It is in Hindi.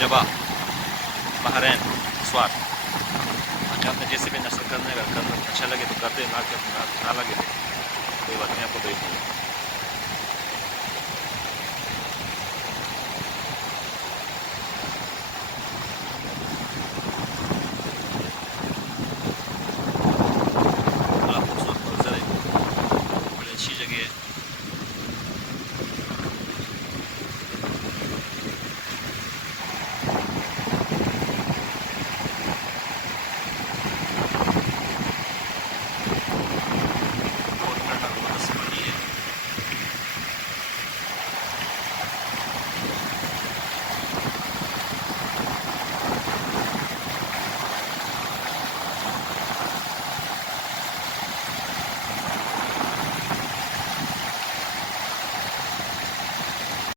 जबा, बहरैन, स्वात। बाकी आपने जैसे भी नस्ल करने का, करना अच्छा लगे तो करते, ना लगे तो कोई बात नहीं, आपको भेज दूँगा।